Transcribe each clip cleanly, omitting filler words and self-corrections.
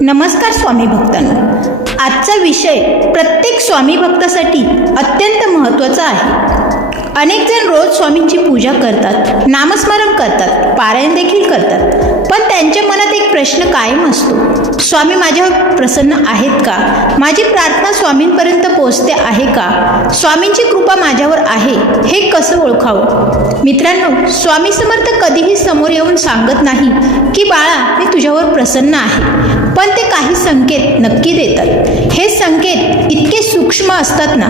नमस्कार स्वामी भक्तांनो, आजचा विषय प्रत्येक स्वामी भक्तासाठी अत्यंत महत्त्वाचा आहे. अनेक जण रोज स्वामींची पूजा करतात, नामस्मरण करतात, पारायण देखील करतात, पण त्यांच्या मनात एक प्रश्न कायम असतो. स्वामी माझ्यावर प्रसन्न आहेत का? माझी प्रार्थना स्वामींपर्यंत पोहोचते आहे का? स्वामींची कृपा माझ्यावर आहे हे कसं ओळखावं? मित्रांनो, स्वामी समर्थ कधीही समोर येऊन सांगत नाही की बाळा मी तुझ्यावर प्रसन्न आहे, पण ते काही संकेत नक्की देतात. हे संकेत इतके सूक्ष्म असतात ना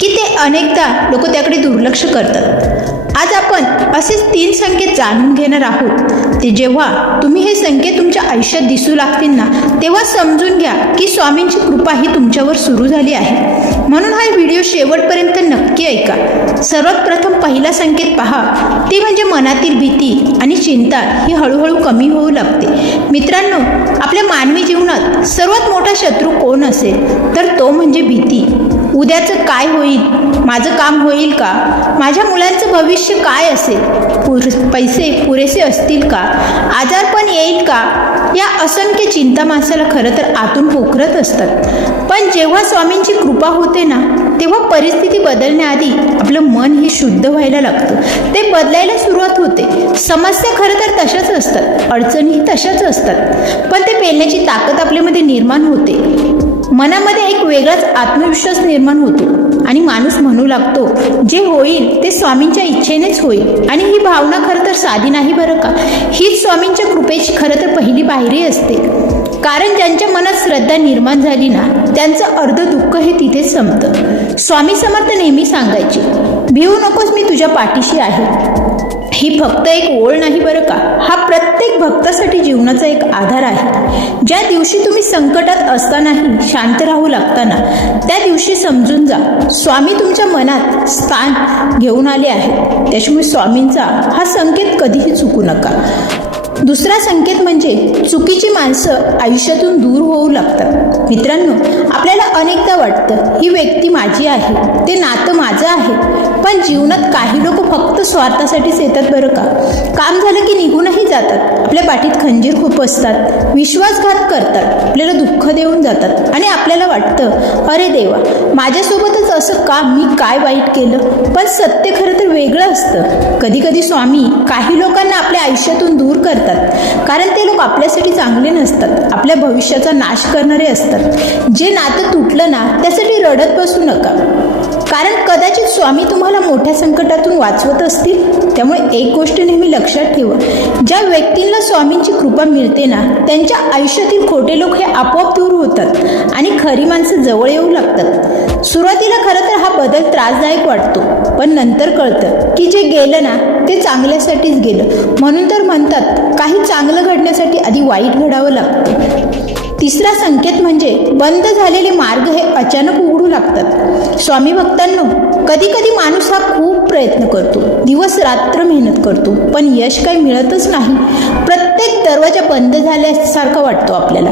की ते अनेकदा लोक त्याकडे दुर्लक्ष करतात. आज आपण असेच 3 संकेत जाणून घेणार आहोत. ते जेव्हा तुम्ही हे संकेत तुमच्या आयुष्यात दिसू लागतील ना, तेव्हा समजून घ्या की स्वामींची कृपा ही तुमच्यावर सुरू झाली आहे. म्हणून हा व्हिडिओ शेवटपर्यंत नक्की ऐका. सर्वात प्रथम पहिला संकेत पहा, ती म्हणजे मनातील भीती आणि चिंता ही हळूहळू कमी होऊ लागते. मित्रांनो, आपल्या मानवी जीवनात सर्वात मोठा शत्रू कोण असेल तर तो म्हणजे भीती. उद्याचं काय होईल? माझं काम होईल का? माझ्या मुलांचं भविष्य काय असेल? पैसे पुरेसे असतील का? आजारपण येईल का? या असंख्य चिंता माणसाला खरं तर आतून पोखरत असतात. पण जेव्हा स्वामींची कृपा होते ना, तेव्हा परिस्थिती बदलण्याआधी आपलं मन हे शुद्ध व्हायला लागतं. ते बदलायला सुरुवात होते. समस्या खरं तर तशाच असतात, अडचणीही तशाच असतात, पण ते पेलण्याची ताकद आपल्यामध्ये निर्माण होते. मनामध्ये एक वेगळाच आत्मविश्वास निर्माण होतो आणि माणूस म्हणू लागतो, जे होईल ते स्वामींच्या इच्छेनेच होईल. आणि ही भावना खरं तर साधी नाही बरं का. हीच स्वामींच्या कृपेची खरं तर पहिली पायरी असते. कारण ज्यांच्या मनात श्रद्धा निर्माण झाली ना, त्यांचं अर्ध दुःख हे तिथेच संपतं. स्वामी समर्थ नेहमी सांगायचे, भिवू नकोस, मी तुझ्या पाठीशी आहे. ही फक्त एक ओळ नाही बरं का, हा प्रत्येक भक्तासाठी जीवनाचा एक आधार आहे. ज्या दिवशी तुम्ही संकटात असतानाही शांत राहू लागताना, त्या दिवशी समजून जा स्वामी तुमच्या मनात स्थान घेऊन आले आहे. त्याच्यामुळे स्वामींचा हा संकेत कधीही चुकू नका. दुसरा संकेत म्हणजे चुकीची माणसं आयुष्यातून दूर होऊ लागतात. मित्रांनो, आपल्याला अनेकदा वाटतं ही व्यक्ती माझी आहे, ते नातं माझं आहे, पण जीवनात काही लोक फक्त स्वार्थासाठीच येतात बरं का. काम झालं की निघूनही जातात. आपल्या पाठीत खंजीर खूप असतात, विश्वासघात करतात, आपल्याला दुःख देऊन जातात आणि आपल्याला वाटतं अरे देवा, माझ्यासोबतच असं का, मी काय वाईट केलं? पण सत्य खरं तर वेगळं असतं. कधी कधी स्वामी काही लोकांना आपल्या आयुष्यातून दूर करतात कारण ते लोक आपल्यासाठी चांगले नसतात, आपल्या भविष्याचा नाश करणारे असतात. जे नातं तुटलं ना, त्यासाठी रडत बसू नका, कारण कदाचित स्वामी तुम्हाला मोठ्या संकटातून वाचवत असतील. त्यामुळे एक गोष्ट नेहमी लक्षात ठेवा, ज्या व्यक्तींना स्वामींची कृपा मिळते ना, त्यांच्या आयुष्यातील खोटे लोक हे आपोआप दूर होतात आणि खरी माणसं जवळ येऊ लागतात. सुरुवातीला खरं तर हा बदल त्रासदायक वाटतो, पण नंतर कळतं की जे गेलं ना ते चांगल्यासाठीच गेलं. म्हणून तर म्हणतात, काही चांगलं घडण्यासाठी आधी वाईट घडावं लागतं. तिसरा संकेत म्हणजे बंद झालेले मार्ग हे अचानक उघडू लागतात. स्वामी भक्तांनो, कधी कधी माणूस हा खूप प्रयत्न करतो, दिवस रात्र मेहनत करतो, पण यश काही मिळतच नाही. प्रत्येक दरवाजा बंद झाल्यासारखा वाटतो आपल्याला.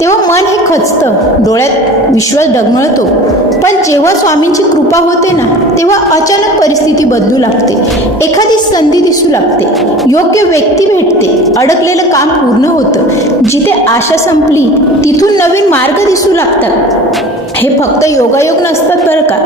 तेव्हा मन हे खचतं, डोळ्यात विश्वास डगमळतो. पण जेव्हा स्वामींची कृपा होते ना, तेव्हा अचानक परिस्थिती बदलू लागते. एखादी संधी दिसू लागते, योग्य व्यक्ती भेटते, अडकलेलं काम पूर्ण होतं. जिथे आशा संपली तिथून नवीन मार्ग दिसू लागतात. हे फक्त योगायोग नसतात बरं का,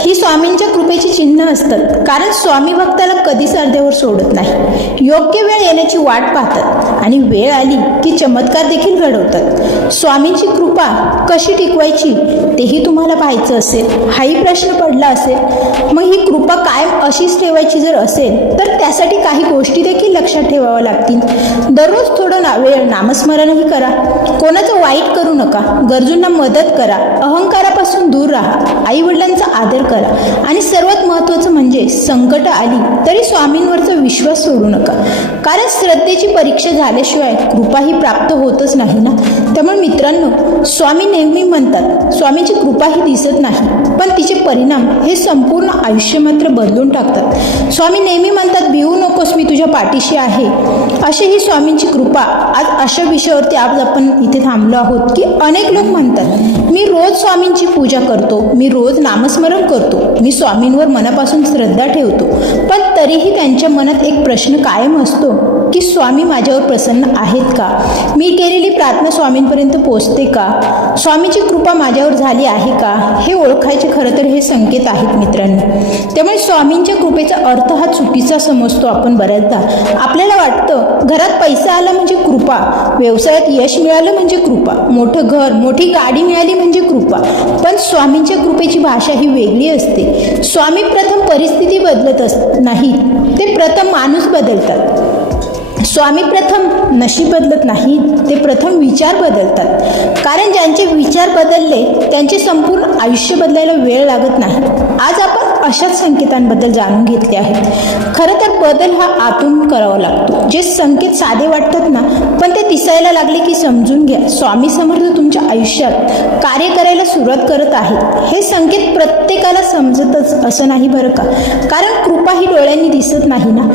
ही स्वामींच्या कृपेची चिन्ह असतात. कारण स्वामी भक्ताला कधीच अर्ध्यावर सोडत नाही. योग्य वेळ येण्याची वाट पाहतात आणि वेळ आली की चमत्कार देखील घडवतात. स्वामींची कृपा कशी टिकवायची तेही तुम्हाला पाहायचं असेल, हाही प्रश्न पडला असेल. मग ही कृपा कायम अशीच ठेवायची जर असेल तर त्यासाठी काही गोष्टी देखील लक्षात ठेवाव्या लागतील. दररोज थोडं वेळ नामस्मरणही करा. कोणाचं वाईट करू नका. गरजूंना मदत करा. अहंकारापासून दूर राहा. आई वडिलांचा आदर करा. आणि सर्वात महत्त्वाचं म्हणजे संकट आली तरी स्वामींवरचा विश्वास सोडू नका. कारण श्रद्धेची परीक्षा झाल्याशिवाय कृपाही प्राप्त होतच नाही ना. त्यामुळे मित्रांनो, स्वामी नेहमी म्हणतात, स्वामींची कृपा ही दिसत नाही, पण तिचे परिणाम हे संपूर्ण आयुष्य मात्र बदलून टाकतात. स्वामी नेहमी म्हणतात, भिवू नकोस, मी तुझ्या पाठीशी आहे. अशी ही स्वामींची कृपा. आज अशा विषयावरती आज आपण इथे थांबलो आहोत की अनेक लोक म्हणतात, मी रोज स्वामींची पूजा करतो, मी रोज नामस्मरण करतो, मी स्वामींवर मनापासून श्रद्धा ठेवतो, पण तरीही त्यांच्या मनात एक प्रश्न कायम असतो, की स्वामी माझ्यावर प्रसन्न आहेत का, मी केलेली प्रार्थना स्वामींपर्यंत पोचते का, स्वामीची कृपा माझ्यावर झाली आहे का, हे ओळखायचे खरं तर हे संकेत आहेत मित्रांनो. त्यामुळे स्वामींच्या कृपेचा अर्थ हा चुकीचा समजतो आपण बऱ्याचदा. आपल्याला वाटतं घरात पैसा आला म्हणजे कृपा, व्यवसायात यश मिळालं म्हणजे कृपा, मोठं घर मोठी गाडी मिळाली म्हणजे कृपा. पण स्वामींच्या कृपेची भाषा ही वेगळी असते. स्वामी प्रथम परिस्थिती बदलत नाही, ते प्रथम माणूस बदलतात. स्वामी प्रथम नशीब बदलत नाही, ते प्रथम विचार बदलतात. कारण ज्यांचे विचार बदलले त्यांचे संपूर्ण आयुष्य बदलायला वेळ लागत नाही. आज आपण अशाच संकेतांबद्दल जाणून घेतले आहेत. खरं तर बदल हा आतून करावा लागतो. जे संकेत साधे वाटतात ना, पण ते दिसायला लागले की समजून घ्या, स्वामी समर्थ तुमच्या आयुष्यात कार्य करायला सुरुवात करत आहेत. हे संकेत प्रत्येकाला समजतच असं नाही बरं का, कारण कृपा ही डोळ्यांनी दिसत नाही ना,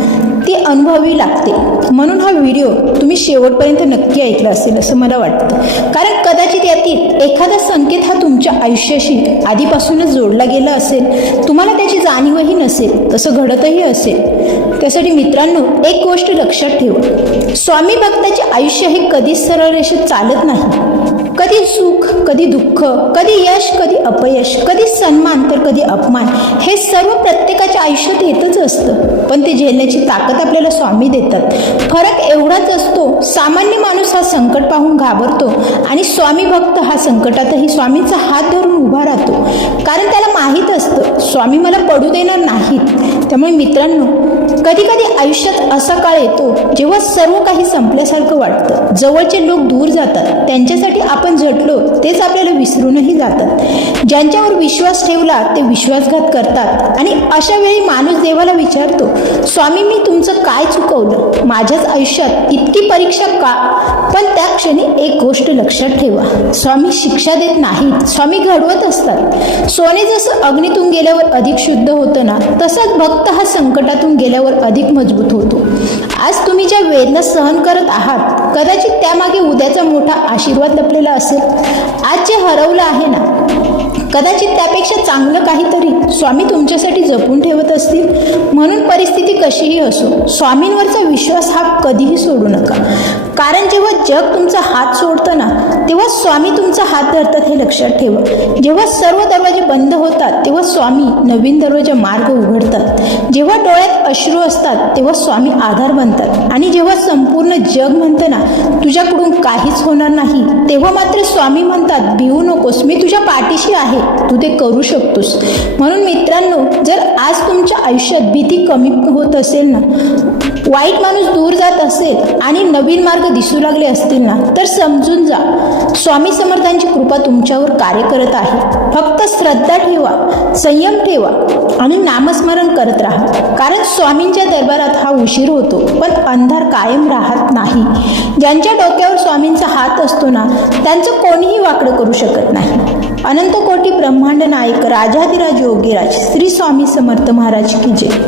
ती अनुभवावी लागते. म्हणून हा व्हिडिओ तुम्ही शेवटपर्यंत नक्की ऐकला असेल असं मला वाटतं. कारण कदाचित यातील एखादा संकेत हा तुमच्या आयुष्याशी आधीपासूनच जोडला गेला असेल, तुम्हाला त्याची जाणीवही नसेल, तसं घडतही असेल. त्यासाठी मित्रांनो, एक गोष्ट लक्षात ठेवा, स्वामी भक्ताचे आयुष्य हे कधीच सरळ रेषेत चालत नाही. कधी सुख, कधी दुःख, कधी यश, कधी अपयश, कधी सन्मान तर कधी अपमान, हे सर्व प्रत्येकाच्या आयुष्यात येतच असतं. पण ते झेलण्याची ताकद आपल्याला स्वामी देतात. फरक एवढाच असतो, सामान्य माणूस हा संकट पाहून घाबरतो आणि स्वामी भक्त हा संकटातही स्वामींचा हात धरून उभा राहतो. कारण त्याला माहीत असतं स्वामी मला पडू देणार नाहीत. त्यामुळे मित्रांनो, कधी कधी आयुष्यात असा काळ येतो जेव्हा सर्व काही संपल्यासारखं वाटतं, जवळचे लोक दूर जातात, त्यांच्यासाठी आपण झटलो तेच आपल्याला विसरूनही जातात. ज्यांच्यावर विश्वास ठेवला ते विश्वासघात करतात. आणि अशा वेळी माणूस देवाला विचारतो, स्वामी मी तुमचं काय चुकवलं, माझ्याच आयुष्यात इतकी परीक्षा का? पण त्या क्षणी एक गोष्ट लक्षात ठेवा, स्वामी शिक्षा देत नाहीत, स्वामी घडवत असतात. सोने जसं अग्नीतून गेल्यावर अधिक शुद्ध होतं ना, तसाच भक्त हा संकटातून गेल्यावर अधिक मजबूत होतो. आज तुम्ही ज्या वेदना सहन करत आहात, कदाचित त्यामागे उद्याचा मोठा आशीर्वाद लपलेला असेल. आज जे हरवलं आहे ना, कदाचित त्यापेक्षा चांगलं काहीतरी स्वामी तुमच्यासाठी जपून ठेवत असतील. म्हणून परिस्थिती कशीही असो, स्वामींवरचा विश्वास हा कधीही सोडू नका. कारण जेव्हा जग तुमचा हात सोडतं ना, तेव्हा स्वामी तुमचा हात धरतात हे लक्षात ठेवा. जेव्हा सर्व दरवाजे बंद होतात तेव्हा स्वामी नवीन दरवाजा मार्ग उघडतात. जेव्हा डोळ्यात अश्रू असतात तेव्हा स्वामी आधार बनतात. आणि जेव्हा संपूर्ण जग म्हणतं ना तुझ्याकडून काहीच होणार नाही, तेव्हा मात्र स्वामी म्हणतात भिवू नकोस, मी तुझ्या पाठीशी आहे, तू ते करू शकतोस. म्हणून मित्रांनो, जर आज तुमच्या आयुष्यात भीती कमी होत असेल ना, वाईट माणूस दूर जात असेल आणि नवीन मार्ग दिसू लागले असतील ना, तर समजून जा, स्वामी समर्थांची कृपा तुमच्यावर कार्य करत आहे. फक्त श्रद्धा ठेवा, संयम ठेवा आणि नामस्मरण करत राहा. कारण स्वामींच्या दरबारात हा उशीर होतो, पण अंधार कायम राहत नाही. ज्यांच्या डोक्यावर स्वामींचा हात असतो ना, त्यांचं कोणीही वाकडं करू शकत नाही. अनंत कोटी ब्रह्मांड नायक राजाधिराज योगीराज श्री स्वामी समर्थ महाराज की जय.